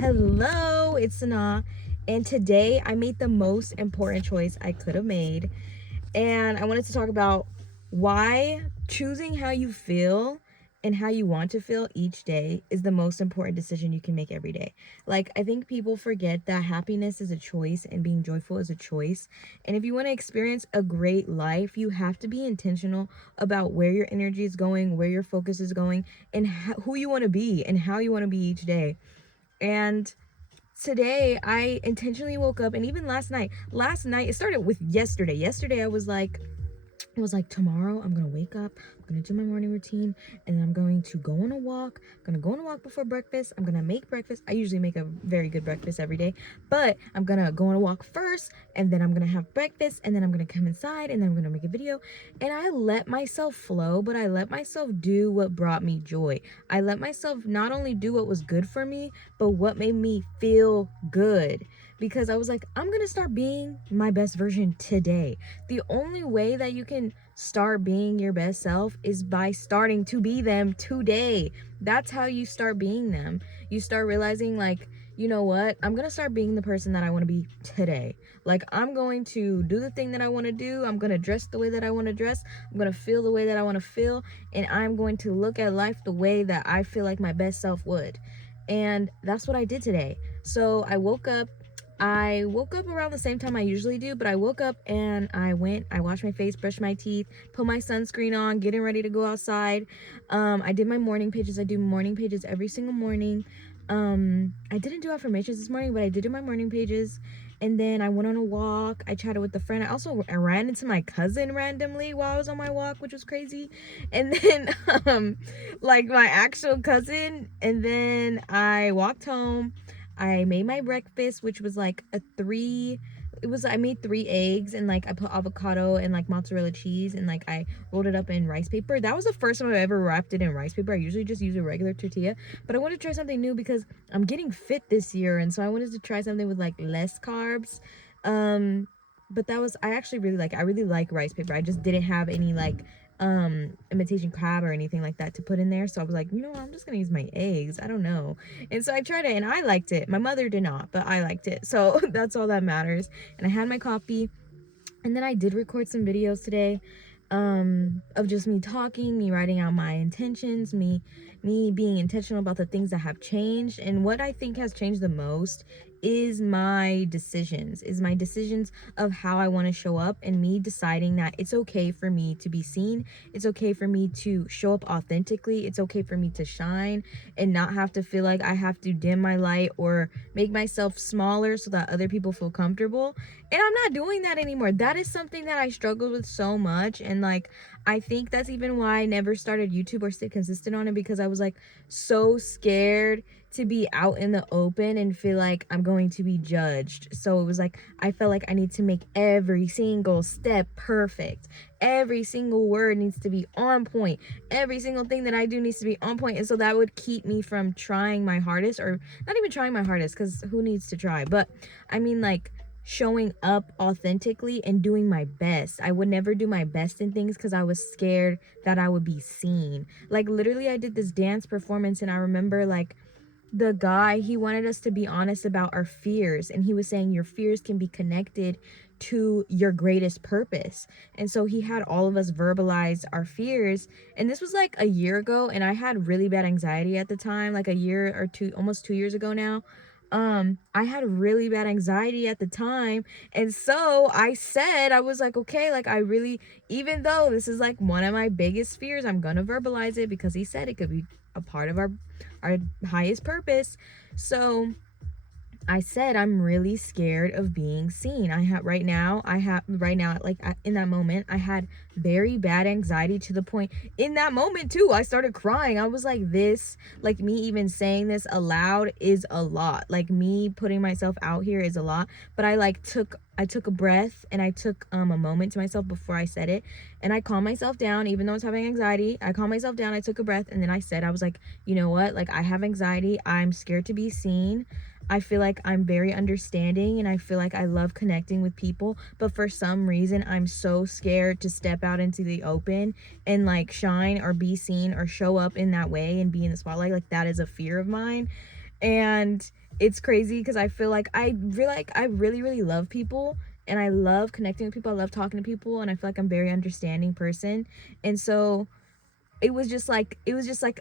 Hello, it's Sana, and today I made the most important choice I could have made. And I wanted to talk about why choosing how you feel and how you want to feel each day is the most important decision you can make every day. Like, I think people forget that happiness is a choice and being joyful is a choice. And if you want to experience a great life, you have to be intentional about where your energy is going, where your focus is going, and who you want to be and how you want to be each day. And today I intentionally woke up, and even last night it started with yesterday I was like, tomorrow I'm gonna wake up, I'm gonna do my morning routine, and then I'm going to go on a walk. I'm gonna go on a walk before breakfast. I'm gonna make breakfast. I usually make a very good breakfast every day, but I'm gonna go on a walk first, and then I'm gonna have breakfast, and then I'm gonna come inside, and then I'm gonna make a video. And I let myself flow, but I let myself do what brought me joy. I let myself not only do what was good for me, but what made me feel good. Because I was like, I'm gonna start being my best version today. The only way that you can start being your best self is by starting to be them today. That's how you start being them. You start realizing, like, you know what? I'm going to start being the person that I want to be today. Like, I'm going to do the thing that I want to do. I'm going to dress the way that I want to dress. I'm going to feel the way that I want to feel. And I'm going to look at life the way that I feel like my best self would. And that's what I did today. So I woke up around the same time I usually do, but I woke up and I washed my face, brushed my teeth, put my sunscreen on, getting ready to go outside. I did my morning pages. I do morning pages every single morning. I didn't do affirmations this morning, but I did do my morning pages. And then I went on a walk. I chatted with a friend. I ran into my cousin randomly while I was on my walk, which was crazy. And then, like my actual cousin. And then I walked home. I made my breakfast, which was like I made 3 eggs, and like I put avocado and like mozzarella cheese, and like I rolled it up in rice paper. That was the first time I've ever wrapped it in rice paper. I usually just use a regular tortilla, but I wanted to try something new because I'm getting fit this year, and so I wanted to try something with like less carbs. Um, but I really like rice paper. I just didn't have any like imitation crab or anything like that to put in there, so I was like, you know what, I'm just gonna use my eggs. I don't know. And so I tried it and I liked it. My mother did not, but I liked it. So that's all that matters. And I had my coffee, and then I did record some videos today, of just me talking, me writing out my intentions, me being intentional about the things that have changed. And what I think has changed the most is my decisions of how I want to show up, and me deciding that it's okay for me to be seen. It's okay for me to show up authentically. It's okay for me to shine and not have to feel like I have to dim my light or make myself smaller so that other people feel comfortable. And I'm not doing that anymore. That is something that I struggled with so much. And like, I think that's even why I never started YouTube or stayed consistent on it, because I was like so scared to be out in the open and feel like I'm going to be judged. So it was like I felt like I need to make every single step perfect. Every single word needs to be on point. Every single thing that I do needs to be on point. And so that would keep me from trying my hardest, or not even trying my hardest, because who needs to try? But I mean, like, showing up authentically and doing my best. I would never do my best in things because I was scared that I would be seen. Like, literally, I did this dance performance, and I remember, like, the guy, he wanted us to be honest about our fears, and he was saying your fears can be connected to your greatest purpose. And so he had all of us verbalize our fears, and this was like a year ago, and I had really bad anxiety at the time, like a year or two, almost 2 years ago now. I had really bad anxiety at the time, and so I was like, okay, like, I really, even though this is like one of my biggest fears, I'm gonna verbalize it because he said it could be a part of our highest purpose. So I said I'm really scared of being seen. Like, in that moment, I had very bad anxiety, to the point in that moment too, I started crying. I was like, this, like, me even saying this aloud is a lot. Like, me putting myself out here is a lot. But I took a breath, and I took a moment to myself before I said it, and I calmed myself down. Even though I was having anxiety, I calmed myself down. I took a breath, and then I was like, you know what? Like, I have anxiety. I'm scared to be seen. I feel like I'm very understanding, and I feel like I love connecting with people, but for some reason I'm so scared to step out into the open and like shine or be seen or show up in that way and be in the spotlight. Like, that is a fear of mine. And it's crazy because I feel like I really, really love people, and I love connecting with people. I love talking to people, and I feel like I'm a very understanding person. And so it was just like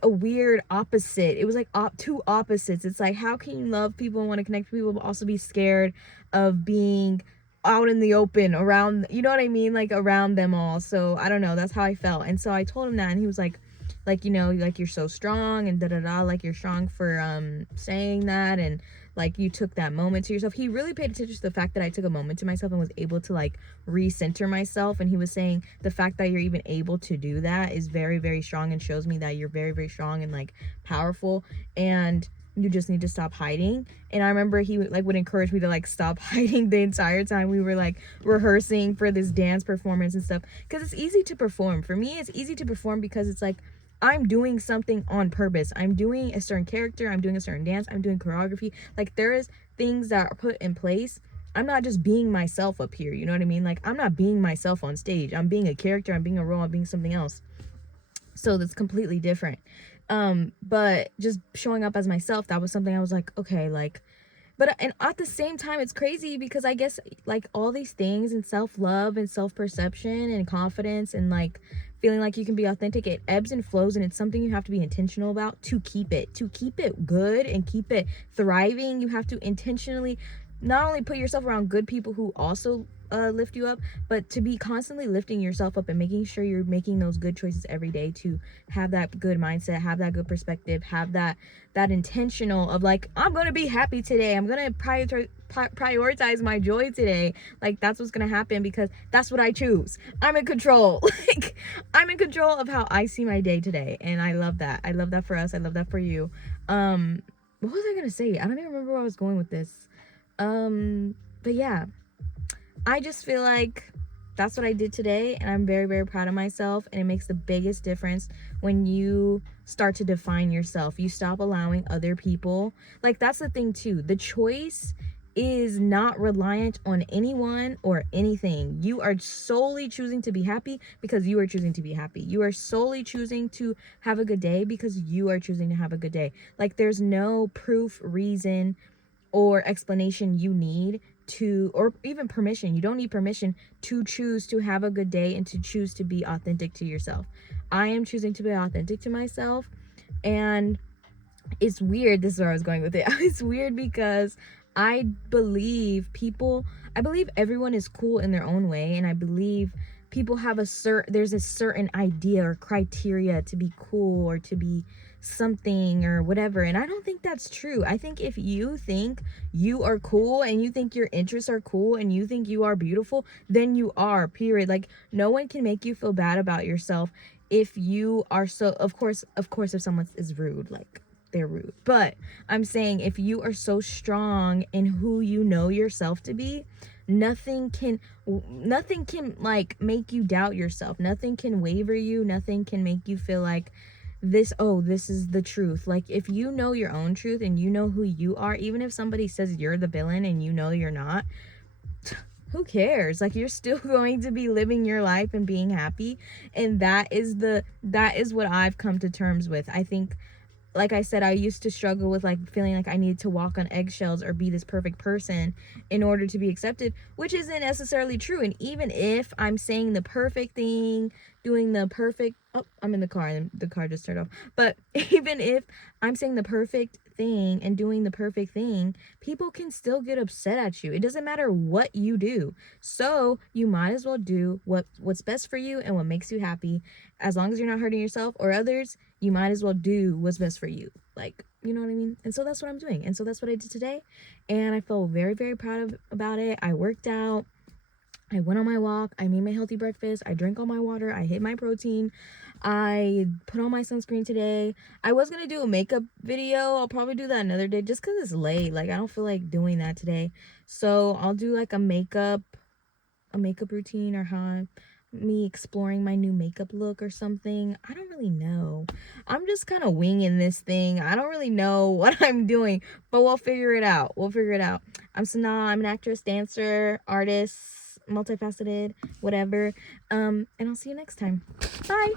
a weird opposite. It was like two opposites. It's like, how can you love people and want to connect with people but also be scared of being out in the open around, you know what I mean, like around them all. So I don't know, that's how I felt. And so I told him that, and he was like, you know, like, you're so strong and da da da, like, you're strong for saying that, and like, you took that moment to yourself. He really paid attention to the fact that I took a moment to myself and was able to like recenter myself. And he was saying the fact that you're even able to do that is very, very strong, and shows me that you're very, very strong and like powerful, and you just need to stop hiding. And I remember he would encourage me to like stop hiding the entire time we were like rehearsing for this dance performance and stuff, because it's easy to perform. For me, it's easy to perform because it's like I'm doing something on purpose. I'm doing a certain character, I'm doing a certain dance, I'm doing choreography. Like, there is things that are put in place. I'm not just being myself up here, you know what I mean? Like, I'm not being myself on stage. I'm being a character, I'm being a role, I'm being something else. So that's completely different. But just showing up as myself, that was something I was like, okay, like, but and at the same time, it's crazy because I guess like all these things, and self-love and self-perception and confidence and like feeling like you can be authentic, it ebbs and flows, and it's something you have to be intentional about to keep it good and keep it thriving. You have to intentionally not only put yourself around good people who also lift you up, but to be constantly lifting yourself up and making sure you're making those good choices every day to have that good mindset, have that good perspective, have that intentional of like, I'm gonna be happy today, I'm gonna prioritize my joy today. Like, that's what's gonna happen because that's what I choose. I'm in control. Like, I'm in control of how I see my day today, and I love that. I love that for us. I love that for you. What was I gonna say? I don't even remember where I was going with this. But yeah, I just feel like that's what I did today, and I'm very, very proud of myself. And it makes the biggest difference when you start to define yourself. You stop allowing other people, like, that's the thing too. The choice is not reliant on anyone or anything. You are solely choosing to be happy because you are choosing to be happy. You are solely choosing to have a good day because you are choosing to have a good day. Like, there's no proof, reason, or explanation you need to, or even permission. You don't need permission to choose to have a good day and to choose to be authentic to yourself. I am choosing to be authentic to myself, and it's weird. This is where I was going with it. It's weird because I believe everyone is cool in their own way, and I believe people have there's a certain idea or criteria to be cool or to be something or whatever, and I don't think that's true. I think if you think you are cool and you think your interests are cool and you think you are beautiful, then you are, period. Like, no one can make you feel bad about yourself if you are. So of course if someone is rude, like, they're rude. But I'm saying, if you are so strong in who you know yourself to be, nothing can like make you doubt yourself. Nothing can waver you. Nothing can make you feel like this is the truth. Like, if you know your own truth and you know who you are, even if somebody says you're the villain and you know you're not, who cares? Like, you're still going to be living your life and being happy. And that is what I've come to terms with. I think, like I said, I used to struggle with like feeling like I needed to walk on eggshells or be this perfect person in order to be accepted, which isn't necessarily true. And even if I'm saying the perfect thing, doing the perfect, oh, I'm in the car and the car just turned off. But even if I'm saying the perfect thing and doing the perfect thing, people can still get upset at you. It doesn't matter what you do. So you might as well do what's best for you and what makes you happy. As long as you're not hurting yourself or others, you might as well do what's best for you. Like, you know what I mean? And so that's what I'm doing. And so that's what I did today. And I felt very, very proud about it. I worked out. I went on my walk. I made my healthy breakfast. I drank all my water. I hit my protein. I put on my sunscreen today. I was going to do a makeup video. I'll probably do that another day just because it's late. Like, I don't feel like doing that today. So I'll do like a makeup routine, or me exploring my new makeup look or something. I don't really know. I'm just kind of winging this thing. I don't really know what I'm doing, but we'll figure it out. I'm Sanaa. I'm an actress, dancer, artist, multifaceted, whatever. And I'll see you next time. Bye.